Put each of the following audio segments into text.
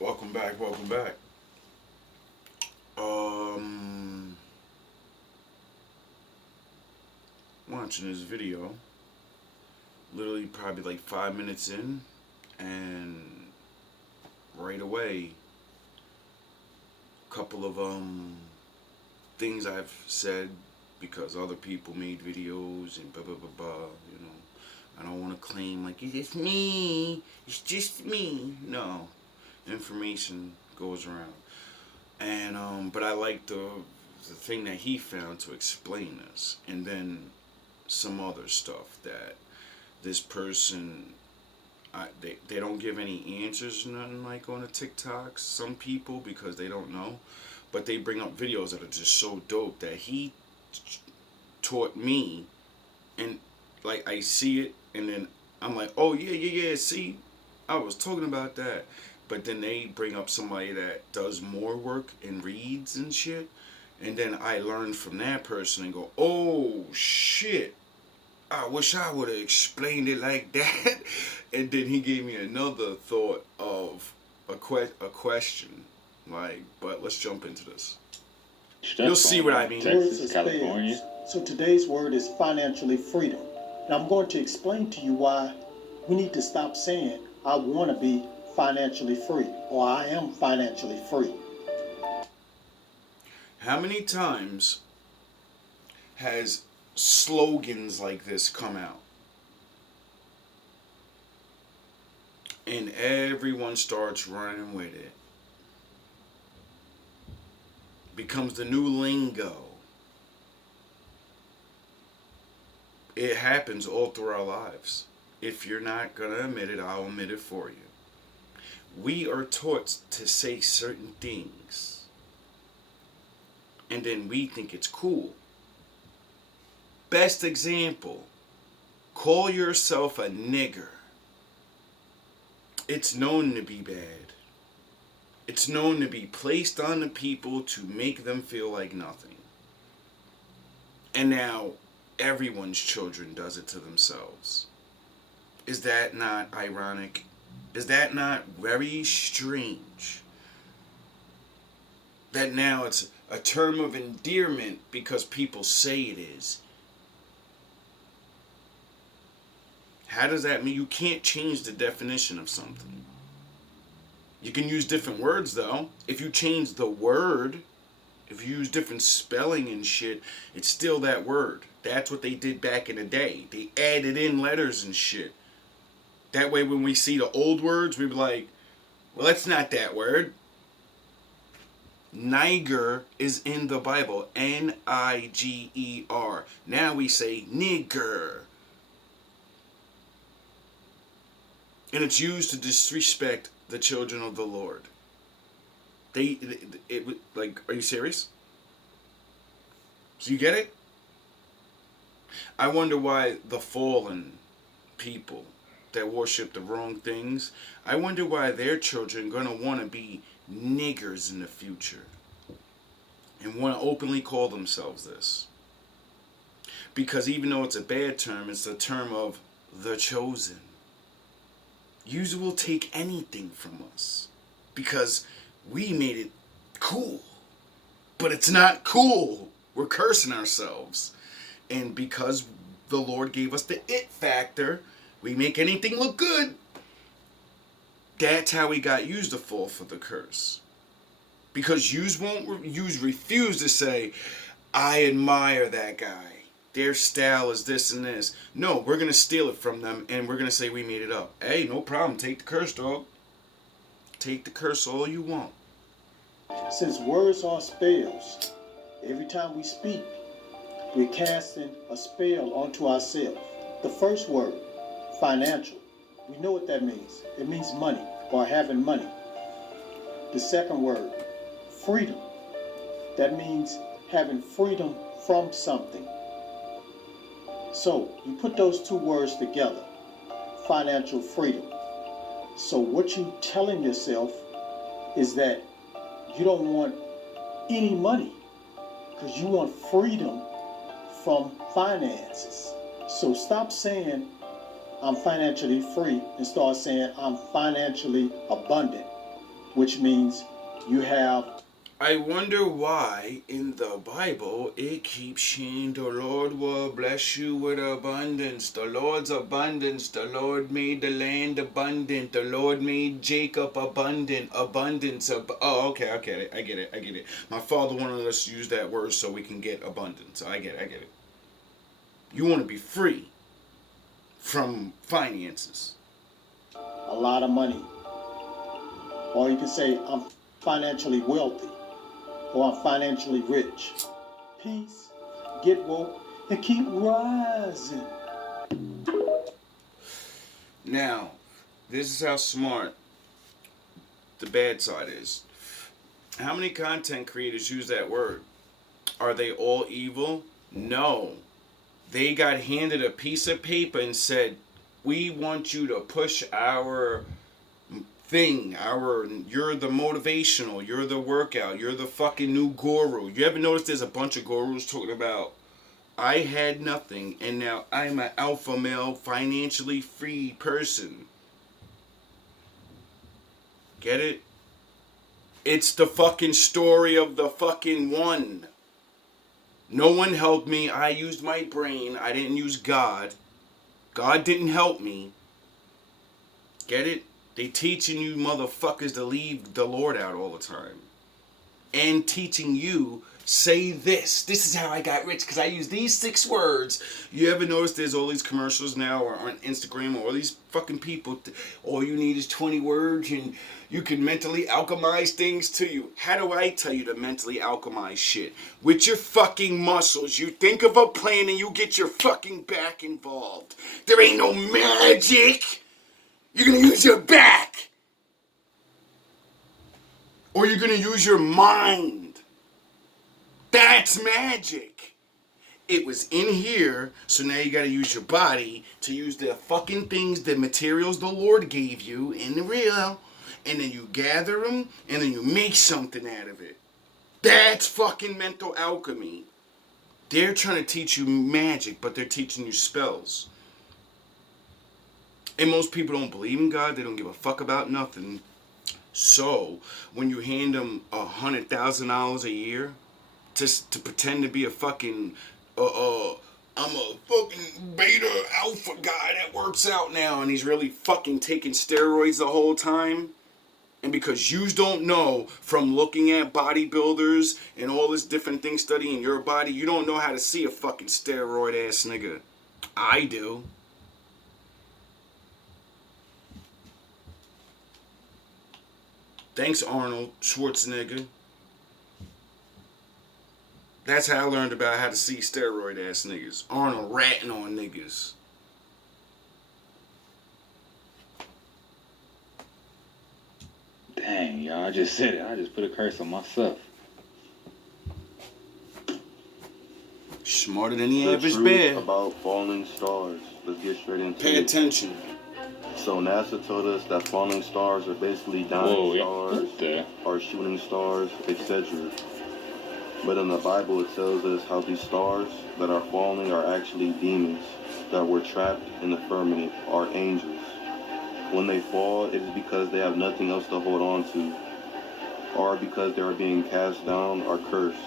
Welcome back, welcome back. Um, Watching this video, literally probably like 5 minutes in, and right away, a couple of things I've said because other people made videos and blah blah blah blah. You know, I don't want to claim like it's me, it's just me. No, information goes around. And but I like the thing that he found to explain this, and then some other stuff that this person, they don't give any answers or nothing like on the TikToks. Some people because they don't know, but they bring up videos that are just so dope that he taught me, and like I see it, and then I'm like, oh yeah yeah yeah, see, I was talking about that. But then they bring up somebody that does more work and reads and shit, and then I learn from that person and go, oh shit, I wish I would have explained it like that. And then he gave me another thought of a question, like, but let's jump into this. You'll see what I mean. Texas, California. So today's word is financially freedom. And I'm going to explain to you why we need to stop saying, I want to be financially free or I am financially free. How many times has slogans like this come out? And everyone starts running with it. Becomes the new lingo. It happens all through our lives. If you're not going to admit it, I'll admit it for you. We are taught to say certain things, and then we think it's cool. Best example, call yourself a nigger. It's known to be bad. It's known to be placed on the people to make them feel like nothing. And now everyone's children does it to themselves. Is that not ironic? Is that not very strange? That now it's a term of endearment because people say it is. How does that mean? You can't change the definition of something. You can use different words though. If you change the word, if you use different spelling and shit, it's still that word. That's what they did back in the day. They added in letters and shit. That way when we see the old words, we be like, well, that's not that word. Niger is in the Bible. Niger. Now we say nigger. And it's used to disrespect the children of the Lord. Like, are you serious? So you get it? I wonder why the fallen people that worship the wrong things, I wonder why their children are going to want to be niggers in the future and want to openly call themselves this. Because even though it's a bad term, it's a term of the chosen. You will take anything from us because we made it cool. But it's not cool. We're cursing ourselves. And because the Lord gave us the it factor, we make anything look good. That's how we got used to fall for the curse. Because yous refuse to say, I admire that guy. Their style is this and this. No, we're going to steal it from them and we're going to say we made it up. Hey, no problem. Take the curse, dog. Take the curse all you want. Since words are spells, every time we speak, we're casting a spell onto ourselves. The first word, financial, we know what that means. It means money or having money. The second word, freedom, that means having freedom from something. So you put those two words together, financial freedom. So what you're telling yourself is that you don't want any money because you want freedom from finances. So stop saying I'm financially free and start saying I'm financially abundant. which means you have. I wonder why in the Bible it keeps saying the Lord will bless you with abundance. The Lord's abundance. The Lord made the land abundant. The Lord made Jacob abundant. Abundance. Oh, okay, I get it. My father wanted us to use that word so we can get abundance. I get it. You want to be free from finances. A lot of money. Or you can say, I'm financially wealthy. Or I'm financially rich. Peace, get woke, and keep rising. Now, this is how smart the bad side is. How many content creators use that word? Are they all evil? No. They got handed a piece of paper and said, we want you to push our thing, you're the motivational, you're the workout, you're the fucking new guru. You ever notice there's a bunch of gurus talking about, I had nothing and now I'm an alpha male, financially free person. Get it? It's the fucking story of the fucking one. No one helped me. I used my brain. I didn't use God. God didn't help me. Get it? They teaching you motherfuckers to leave the Lord out all the time. And teaching you, say this. This is how I got rich, because I use these 6 words. You ever notice there's all these commercials now or on Instagram or all these fucking people, all you need is 20 words and you can mentally alchemize things to you. How do I tell you to mentally alchemize shit? With your fucking muscles. You think of a plan and you get your fucking back involved. There ain't no magic. You're going to use your back. Or you're going to use your mind. That's magic. It was in here, so now you got to use your body to use the fucking things, the materials the Lord gave you in the real, and then you gather them, and then you make something out of it. That's fucking mental alchemy. They're trying to teach you magic, but they're teaching you spells. And most people don't believe in God. They don't give a fuck about nothing. So, when you hand them $100,000 a year just to pretend to be a fucking, I'm a fucking beta alpha guy that works out now, and he's really fucking taking steroids the whole time. And because you don't know from looking at bodybuilders and all this different things studying your body, you don't know how to see a fucking steroid ass nigga. I do. Thanks, Arnold Schwarzenegger. That's how I learned about how to see steroid ass niggas. Arnold ratting on niggas. Dang, y'all, I just said it. I just put a curse on myself. Smarter than the The average truth bear. about falling stars. Let's get straight into Pay it. attention. So NASA told us that falling stars are basically dying stars, What the? or shooting stars, etc. But in the Bible it tells us how these stars that are falling are actually demons that were trapped in the firmament, are angels. When they fall, it is because they have nothing else to hold on to, or because they are being cast down or cursed.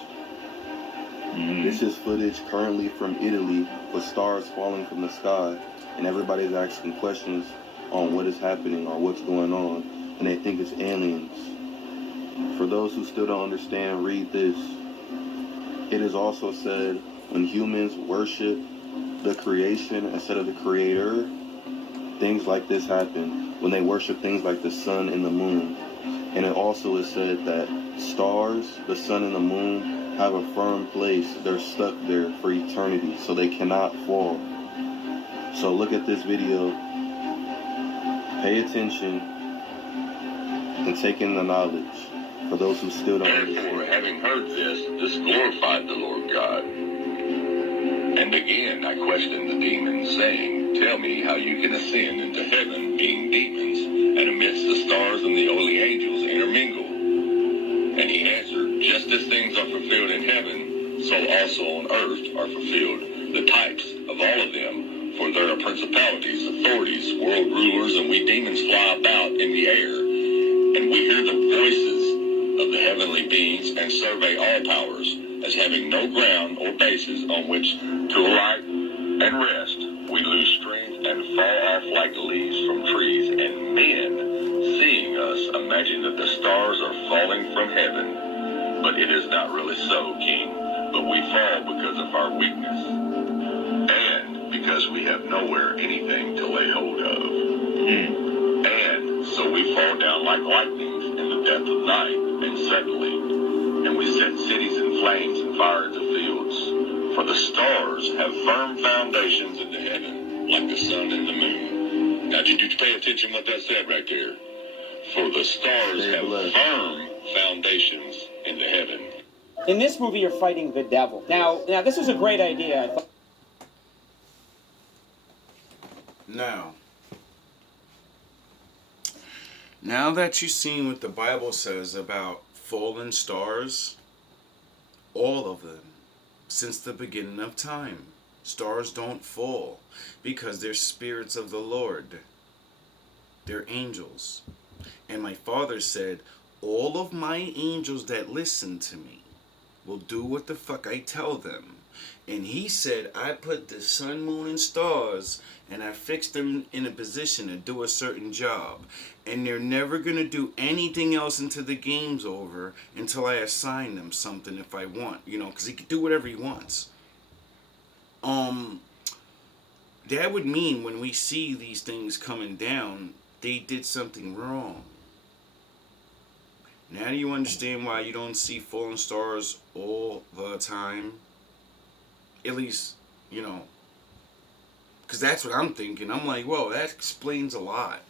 This is footage currently from Italy with stars falling from the sky, and everybody's asking questions on what is happening or what's going on, and they think it's aliens. For those who still don't understand, read this. It is also said when humans worship the creation instead of the creator, things like this happen. When they worship things like the sun and the moon. And it also is said that stars, the sun and the moon, have a firm place. They're stuck there for eternity, so they cannot fall. So look at this video, pay attention, and take in the knowledge for those who still don't Therefore, understand. having heard this glorified the Lord God. And again I questioned the demons, saying, Tell me how you can ascend into heaven, being demons, and amidst the stars and the holy angels intermingle. And he answered, Just as things are fulfilled in heaven, so also on earth are fulfilled the types of all of them. For there are principalities, authorities, world rulers, and we demons fly about in the air. And we hear the voice beings and survey all powers as having no ground or basis on which to alight and rest. We lose strength and fall off like leaves from trees, and men, seeing us, imagine that the stars are falling from heaven. But it is not really so, King. But we fall because of our weakness, and because we have nowhere anything to lay hold of. And so we fall down like lightnings in the depth of night, and suddenly, and we set cities in flames and fire in the fields. For the stars have firm foundations in the heaven, like the sun and the moon. Now, did you pay attention what that said right there? For the stars have firm foundations in the heaven. In this movie, you're fighting the devil. Now, this was a great idea. Now that you've seen what the Bible says about fallen stars, all of them, since the beginning of time, stars don't fall because they're spirits of the Lord. They're angels. And my Father said, all of my angels that listen to me will do what the fuck I tell them. And he said, I put the sun, moon, and stars, and I fixed them in a position to do a certain job. And they're never going to do anything else until the game's over, until I assign them something if I want, because he can do whatever he wants. That would mean when we see these things coming down, they did something wrong. Now do you understand why you don't see fallen stars all the time? At least, because that's what I'm thinking. I'm like, whoa, that explains a lot.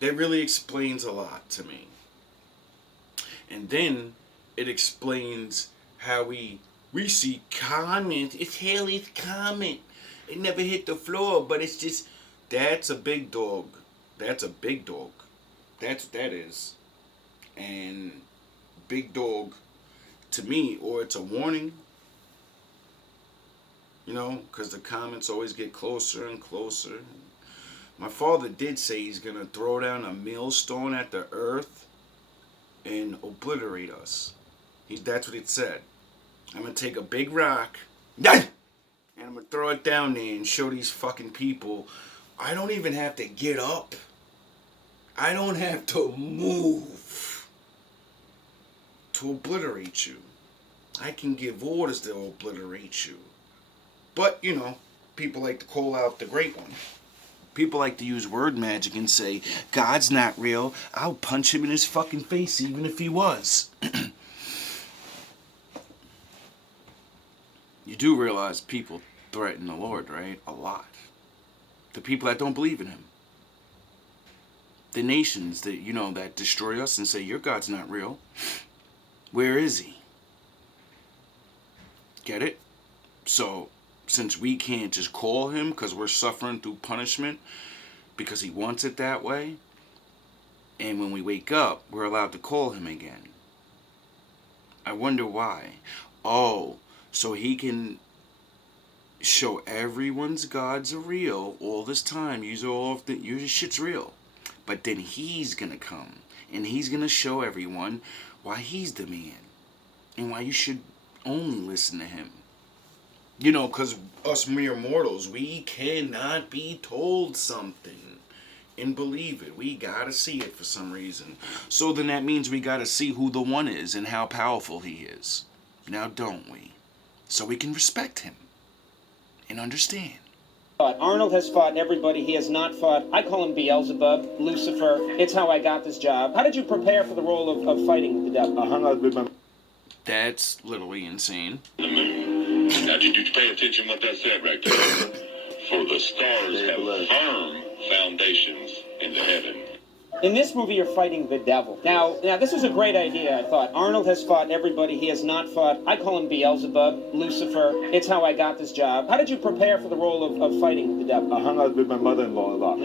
That really explains a lot to me. And then it explains how we see comments. It's Halley's comment. It never hit the floor, but it's just, that's a big dog. That's a big dog. That's what that is. And big dog, to me, or it's a warning. Because the comments always get closer and closer. My Father did say he's going to throw down a millstone at the earth and obliterate us. That's what it said. I'm going to take a big rock, and I'm going to throw it down there and show these fucking people I don't even have to get up. I don't have to move to obliterate you. I can give orders to obliterate you. But, people like to call out the great one. People like to use word magic and say, God's not real. I'll punch him in his fucking face even if he was. You do realize people threaten the Lord, right? A lot. The people that don't believe in him. The nations that, that destroy us and say, your God's not real. Where is he? Get it? So, since we can't just call him because we're suffering through punishment because he wants it that way, and when we wake up, we're allowed to call him again. I wonder why. Oh, so he can show everyone's gods are real all this time. Your shit's real. But then he's going to come and he's going to show everyone why he's the man and why you should only listen to him. Because us mere mortals, we cannot be told something and believe it. We gotta see it for some reason. So then that means we gotta see who the one is and how powerful he is. Now don't we? So we can respect him and understand. Arnold has fought everybody he has not fought. I call him Beelzebub, Lucifer. It's how I got this job. How did you prepare for the role of fighting the devil? I hung out with my... That's literally insane. Now, did you pay attention what that said right there? For the stars have firm foundations in the heaven. In this movie, you're fighting the devil. Now, this was a great idea, I thought. Arnold has fought everybody he has not fought. I call him Beelzebub, Lucifer. It's how I got this job. How did you prepare for the role of fighting the devil? I hung out with my mother-in-law a lot.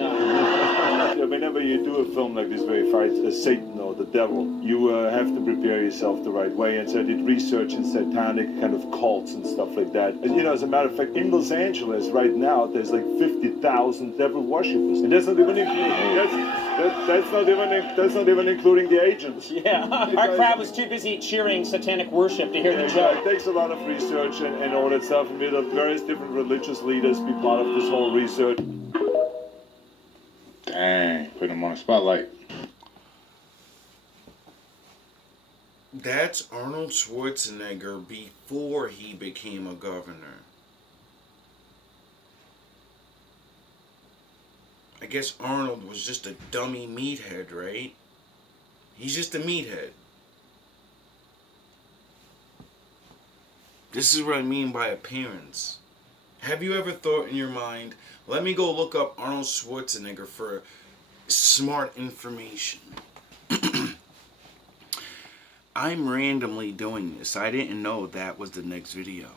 Whenever you do a film like this where you fight Satan or the devil, you have to prepare yourself the right way. And so I did research in satanic kind of cults and stuff like that. And, as a matter of fact, in Los Angeles right now, there's like 50,000 devil worshippers. And that's not even... That's not even including the agents. Yeah, our crowd was too busy cheering satanic worship to hear the It joke. takes a lot of research and all that stuff, and we had various different religious leaders be part of this whole research. Dang, put him on a spotlight. That's Arnold Schwarzenegger before he became a governor. I guess Arnold was just a dummy meathead, right? He's just a meathead. This is what I mean by appearance. Have you ever thought in your mind, let me go look up Arnold Schwarzenegger for smart information? I'm randomly doing this. I didn't know that was the next video.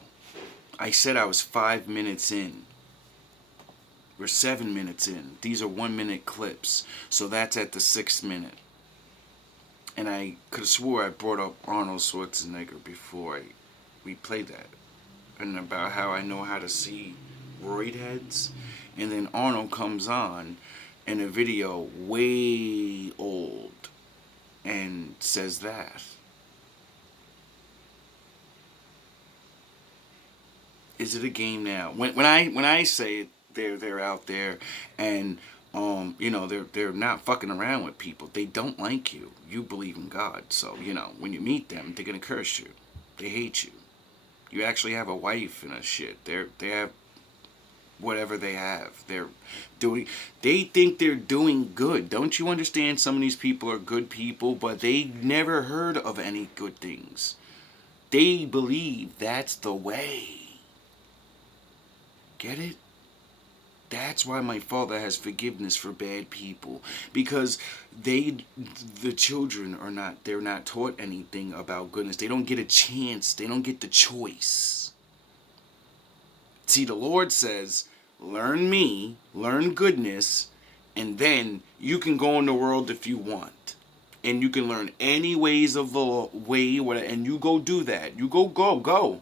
I said I was 5 minutes in. We're 7 minutes in. These are 1 minute clips. So that's at the 6th minute. And I could have swore I brought up Arnold Schwarzenegger before we played that. And about how I know how to see roid heads. And then Arnold comes on in a video way old and says that. Is it a game now? When I say it, they're out there, and you know, they're not fucking around with people. They don't like you. You believe in God, so you know when you meet them, they're gonna curse you. They hate you. You actually have a wife and a shit. They have whatever they have. They think they're doing good. Don't you understand? Some of these people are good people, but they never heard of any good things. They believe that's the way. Get it? That's why my Father has forgiveness for bad people. Because the children they're not taught anything about goodness. They don't get a chance. They don't get the choice. See, the Lord says, learn me, learn goodness, and then you can go in the world if you want. And you can learn any ways of the way, and you go do that. You go.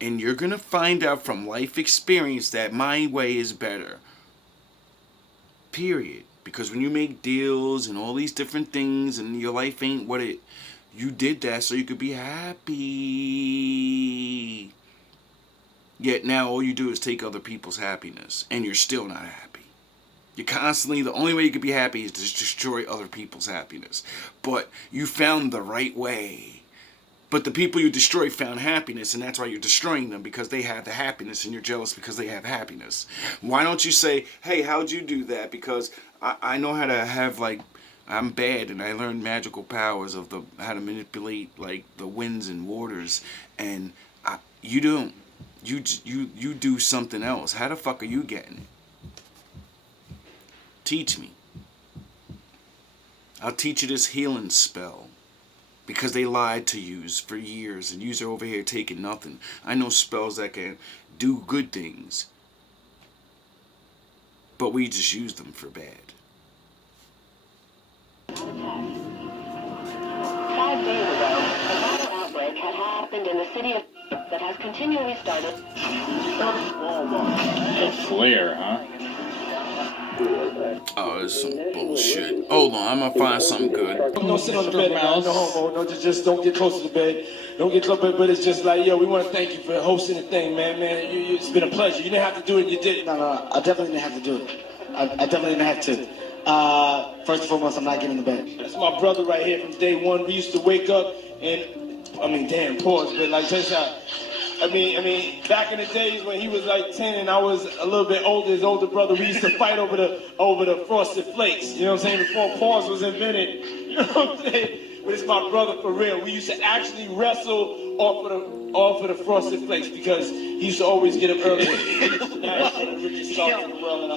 And you're going to find out from life experience that my way is better. Period. Because when you make deals and all these different things and your life ain't what you did that so you could be happy. Yet now all you do is take other people's happiness and you're still not happy. You're constantly, the only way you can be happy is to destroy other people's happiness. But you found the right way. But the people you destroy found happiness, and that's why you're destroying them, because they have the happiness, and you're jealous because they have happiness. Why don't you say, hey, how'd you do that? Because I know how to have, like, I'm bad, and I learned magical powers of how to manipulate, like, the winds and waters, and you don't. You do something else. How the fuck are you getting it? Teach me. I'll teach you this healing spell. Because they lied to yous for years, and yous are over here taking nothing. I know spells that can do good things, but we just use them for bad. 5 days ago, a viral outbreak had happened in the city of that has continually started. A flare, huh? Oh, this is some bullshit. Hold on, I'm gonna find something good. Don't sit on the bed, man. No homo. No, just don't get close to the bed. Don't get close, but it's just like, yo, we want to thank you for hosting the thing, man. It's been a pleasure. You didn't have to do it, you did it. No, I definitely didn't have to do it. I definitely didn't have to. First and foremost, I'm not getting in the bed. That's my brother right here from day one. We used to wake up and, pause, but like, check this out. I mean, back in the days when he was like 10 and I was a little bit older, his older brother, we used to fight over the Frosted Flakes. You know what I'm saying? Before pause was invented. You know what I'm saying? But it's my brother for real. We used to actually wrestle off of the Frosted Flakes because he used to always get up early.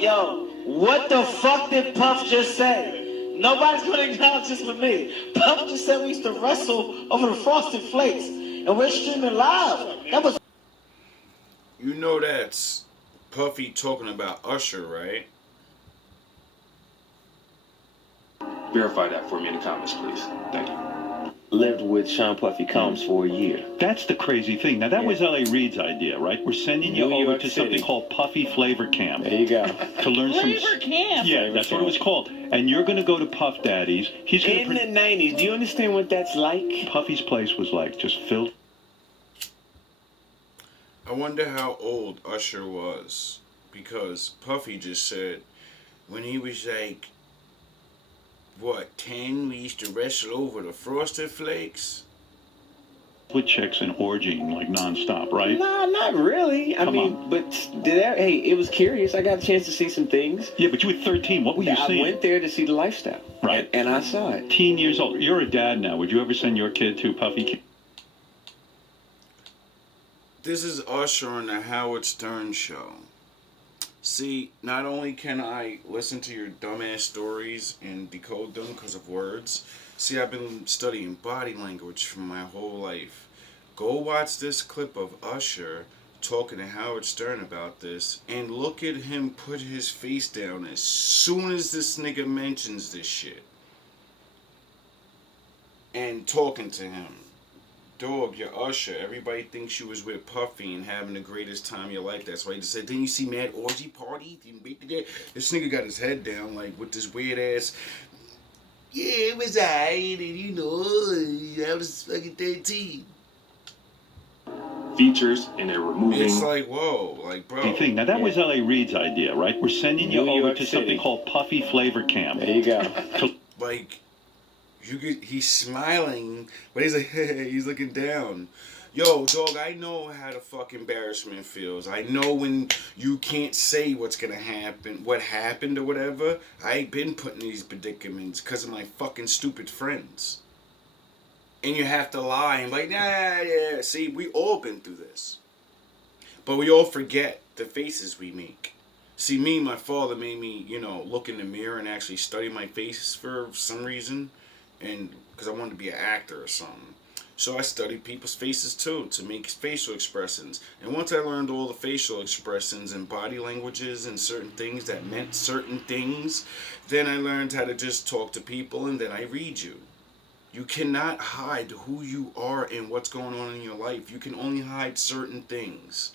Yo, what the fuck did Puff just say? Nobody's gonna acknowledge this with me. Puff just said we used to wrestle over the Frosted Flakes. And we're streaming live. That was. You know that's Puffy talking about Usher, right? Verify that for me in the comments, please. Thank you. lived with Sean Puffy Combs for a year. That's the crazy thing. Now, that was L.A. Reid's idea, right? We're sending you New over York to City. something called Puffy Flavor Camp. There you go. To learn some... Flavor Camp? Yeah, Flavor that's what Camp. it was called. And you're going to go to Puff Daddy's. He's going In the 90s, do you understand what that's like? Puffy's place was like just filled... I wonder how old Usher was, because Puffy just said when he was like, what, 10, we used to wrestle over the Frosted Flakes? with chicks and orgying like nonstop, right? Nah, not really. I mean, but hey, it was curious. I got a chance to see some things. Yeah, but you were 13. What were you seeing? I went there to see the lifestyle. Right. And I saw it. 18 years old. You're a dad now. Would you ever send your kid to Puffy Camp? This is Usher on the Howard Stern Show. See, not only can I listen to your dumbass stories and decode them because of words, see, I've been studying body language for my whole life. Go watch this clip of Usher talking to Howard Stern about this, and look at him put his face down as soon as this nigga mentions this shit. And talking to him. Dog, you're Usher. Everybody thinks you was with Puffy and having the greatest time of your life. That's why he just said, didn't you see Mad Orgy Party? This nigga got his head down, like, with this weird ass, yeah, it was alright, and you know, I was fucking 13. Features, and they're removing... It's like, whoa, like, bro. Thing. Now, that was L.A. Reid's idea, right? We're sending you New over York to City. something called Puffy Flavor Camp. There you go. Like, he's smiling, but he's like, he's looking down. Yo, dog, I know how the fuck embarrassment feels. I know when you can't say what's gonna happen, what happened or whatever. I ain't been put in these predicaments because of my fucking stupid friends. And you have to lie and like, nah, yeah. See, we all been through this. But we all forget the faces we make. See, my father made me, look in the mirror and actually study my face for some reason. And because I wanted to be an actor or something. So I studied people's faces too, to make facial expressions. And once I learned all the facial expressions and body languages and certain things that meant certain things, then I learned how to just talk to people, and then I read you. You cannot hide who you are and what's going on in your life. You can only hide certain things.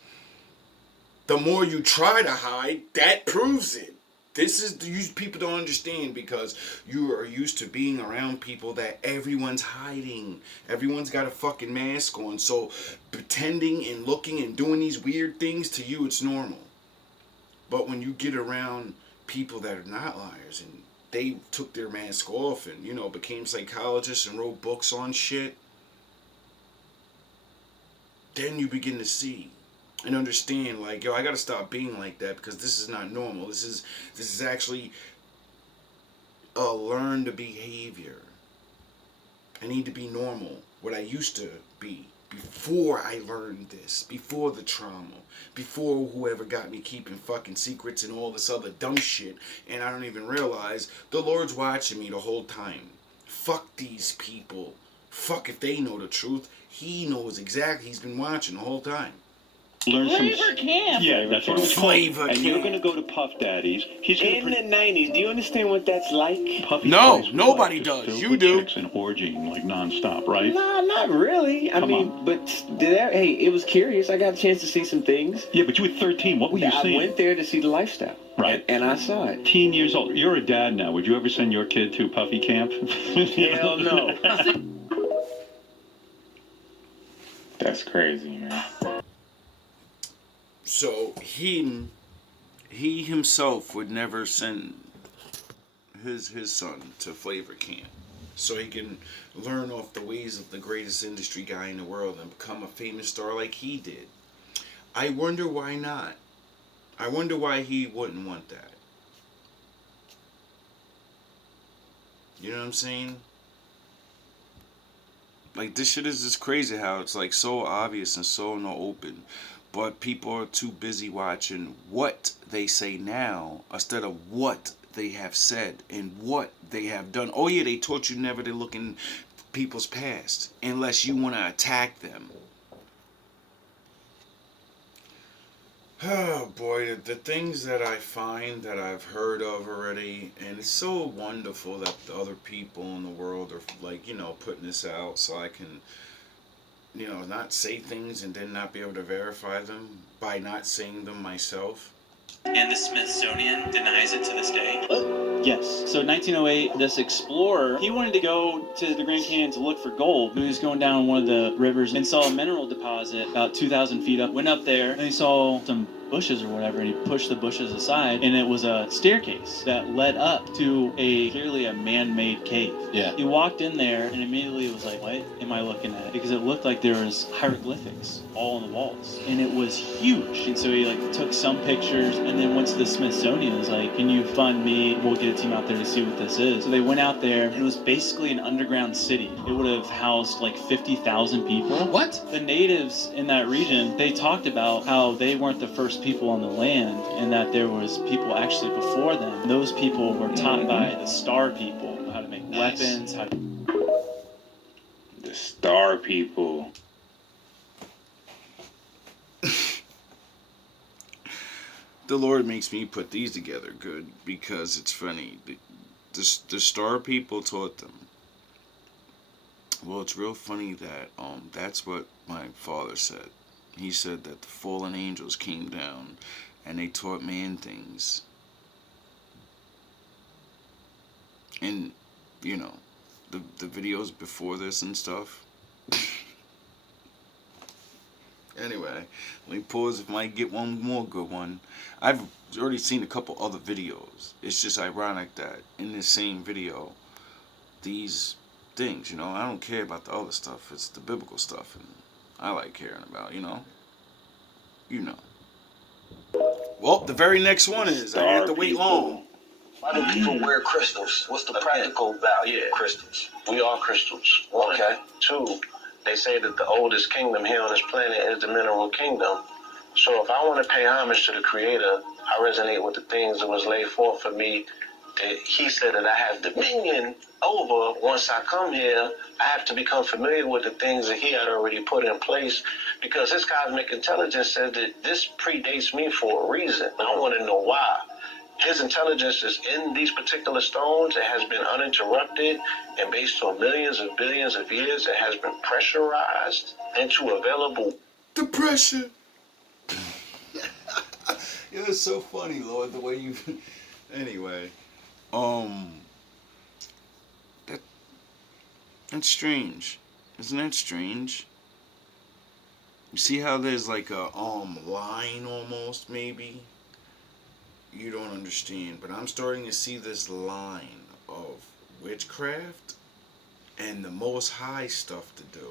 The more you try to hide, that proves it. This is people don't understand because you are used to being around people that everyone's hiding. Everyone's got a fucking mask on. So pretending and looking and doing these weird things, to you it's normal. But when you get around people that are not liars and they took their mask off and, became psychologists and wrote books on shit, then you begin to see and understand, like, yo, I gotta stop being like that because this is not normal. This is actually a learned behavior. I need to be normal, what I used to be before I learned this, before the trauma, before whoever got me keeping fucking secrets and all this other dumb shit, and I don't even realize the Lord's watching me the whole time. Fuck these people. Fuck if they know the truth. He knows exactly. He's been watching the whole time. Learn Flavor Camp. Yeah, that's what it was called. Flavor And you're Camp. going to go to Puff Daddy's. He's going In the 90s, do you understand what that's like? Puffy's No, place was nobody like just does. filled You with do. chicks and orgying like nonstop, right? Nah, not really. I mean, but hey, it was curious. I got a chance to see some things. Yeah, but you were 13. What were you I seeing? went there to see the lifestyle. Right. And I saw it. 18 years old. You're a dad now. Would you ever send your kid to Puffy Camp? Hell no. That's crazy, man. So he himself would never send his son to Flavor Camp, so he can learn off the ways of the greatest industry guy in the world and become a famous star like he did. I wonder why not. I wonder why he wouldn't want that. You know what I'm saying? Like, this shit is just crazy how it's like so obvious and so no open. But people are too busy watching what they say now instead of what they have said and what they have done. Oh yeah, they taught you never to look in people's past unless you want to attack them. Oh boy, the things that I find that I've heard of already, and it's so wonderful that the other people in the world are like, putting this out so I can, not say things and then not be able to verify them by not saying them myself. And the Smithsonian denies it to this day. Yes. So 1908, this explorer, he wanted to go to the Grand Canyon to look for gold. He was going down one of the rivers and saw a mineral deposit about 2,000 feet up. Went up there and he saw some bushes or whatever, and he pushed the bushes aside, and it was a staircase that led up to clearly a man-made cave. Yeah. He walked in there and immediately was like, what am I looking at? Because it looked like there was hieroglyphics all on the walls, and it was huge. And so he took some pictures, and then went to the Smithsonian, was like, can you fund me? We'll get a team out there to see what this is. So they went out there, and it was basically an underground city. It would have housed 50,000 people. What? The natives in that region, they talked about how they weren't the first people on the land, and that there was people actually before them. Those people were taught by the Star People how to make weapons, how to... The Star People. The Lord makes me put these together good because it's funny. The Star People taught them. Well, it's real funny that that's what my father said. He said that the fallen angels came down and they taught man things. And, the videos before this and stuff. Anyway, let me pause if I might get one more good one. I've already seen a couple other videos. It's just ironic that in this same video, these things, I don't care about the other stuff. It's the biblical stuff, and I like caring about, Well, the very next one is, I have to wait long. Why do people wear crystals? What's the practical value of crystals? We are crystals. Okay. 2, they say that the oldest kingdom here on this planet is the mineral kingdom. So if I want to pay homage to the Creator, I resonate with the things that was laid forth for me. That He said that I have dominion over. Once I come here, I have to become familiar with the things that He had already put in place, because His cosmic intelligence says that this predates me for a reason. I want to know why. His intelligence is in these particular stones. It has been uninterrupted, and based on millions of billions of years, it has been pressurized into available. The pressure. It was so funny, Lord, the way you... Anyway. That's strange. Isn't that strange? You see how there's like a line almost, maybe? You don't understand, but I'm starting to see this line of witchcraft and the Most High stuff to do.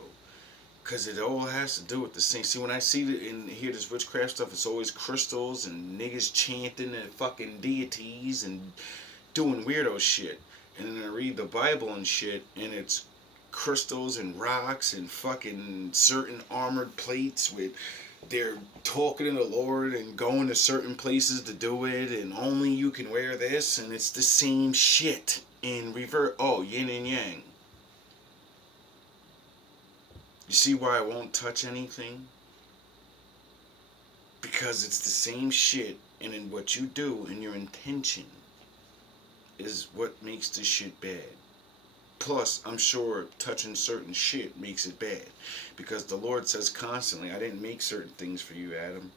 Because it all has to do with the same. See, when I see and hear this witchcraft stuff, it's always crystals and niggas chanting and fucking deities and doing weirdo shit. And then I read the Bible and shit, and it's crystals and rocks and fucking certain armored plates with... They're talking to the Lord and going to certain places to do it, and only you can wear this, and it's the same shit in revert. Oh, yin and yang. You see why I won't touch anything? Because it's the same shit, and in what you do and your intention is what makes this shit bad. Plus, I'm sure touching certain shit makes it bad. Because the Lord says constantly, I didn't make certain things for you, Adam.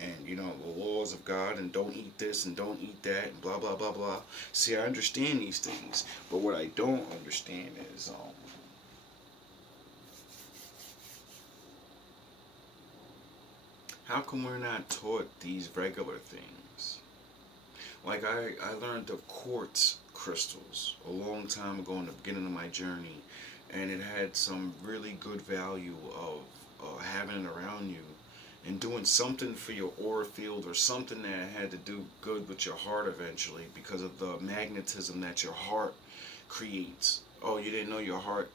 And, the laws of God, and don't eat this, and don't eat that, and blah, blah, blah, blah. See, I understand these things. But what I don't understand is, how come we're not taught these regular things? Like, I learned of quartz crystals a long time ago in the beginning of my journey, and it had some really good value of having it around you and doing something for your aura field, or something that had to do good with your heart eventually, because of the magnetism that your heart creates. Oh, you didn't know your heart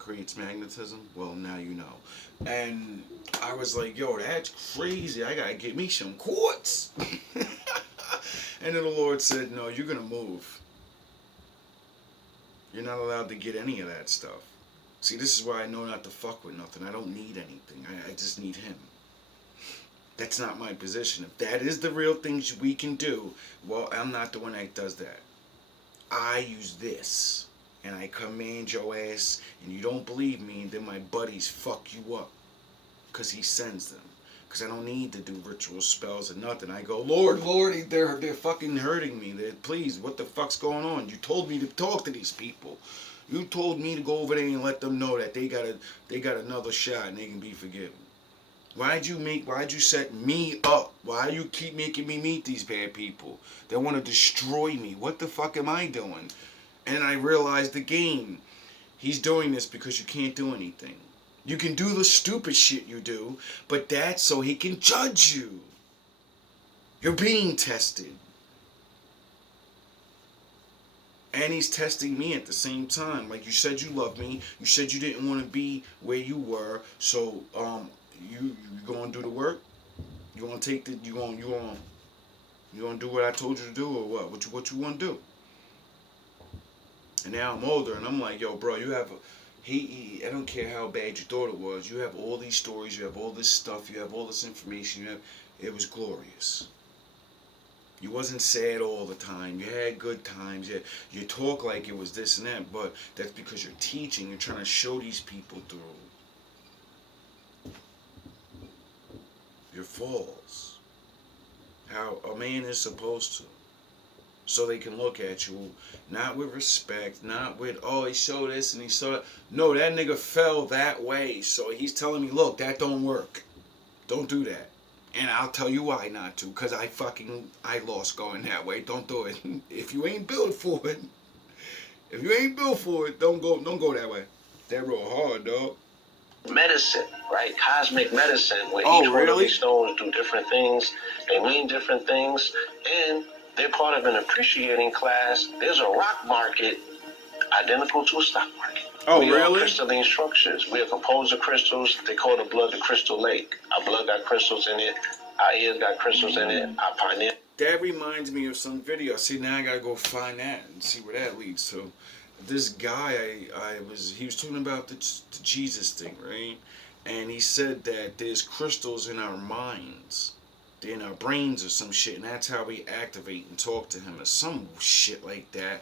creates magnetism? Well, now you know. And I was like, yo, that's crazy. I gotta get me some quartz. And then the Lord said, no, you're gonna move. You're not allowed to get any of that stuff. See, this is why I know not to fuck with nothing. I don't need anything. I just need Him. That's not my position. If that is the real things we can do, well, I'm not the one that does that. I use this, and I command your ass, and you don't believe me, and then my buddies fuck you up, because he sends them. Because I don't need to do ritual spells or nothing. I go, Lord, they're fucking hurting me. Please, what the fuck's going on? You told me to talk to these people. You told me to go over there and let them know that they got another shot and they can be forgiven. Why'd you set me up? Why you keep making me meet these bad people? They want to destroy me. What the fuck am I doing? And I realized the game. He's doing this because you can't do anything. You can do the stupid shit you do, but that's so he can judge you. You're being tested. And he's testing me at the same time. Like, you said you love me. You said you didn't want to be where you were. So, you gonna do the work? You gonna take the you gonna do what I told you to do, or what? What you wanna do? And now I'm older, and I'm like, yo, bro, you have I don't care how bad you thought it was. You have all these stories. You have all this stuff. You have all this information. It was glorious. You wasn't sad all the time. You had good times. You talk like it was this and that, but that's because you're teaching. You're trying to show these people through your falls. How a man is supposed to. So they can look at you, not with respect, not with, oh, he showed this and he saw that. No, that nigga fell that way. So he's telling me, look, that don't work. Don't do that. And I'll tell you why not to. Because I lost going that way. Don't do it. If you ain't built for it, don't go that way. That real hard, dog. Medicine, right? Cosmic medicine, where each one of these stones do different things. They mean different things. And they're part of an appreciating class. There's a rock market identical to a stock market. Oh, we really? are crystalline structures. We are composed of crystals. They call the blood the crystal lake. Our blood got crystals in it. Our ears got crystals in it. Our pineal. That reminds me of some video. See, now I gotta go find that and see where that leads to. This guy, he was talking about the Jesus thing, right? And he said that there's crystals in our minds, in our brains or some shit, and that's how we activate and talk to him or some shit like that.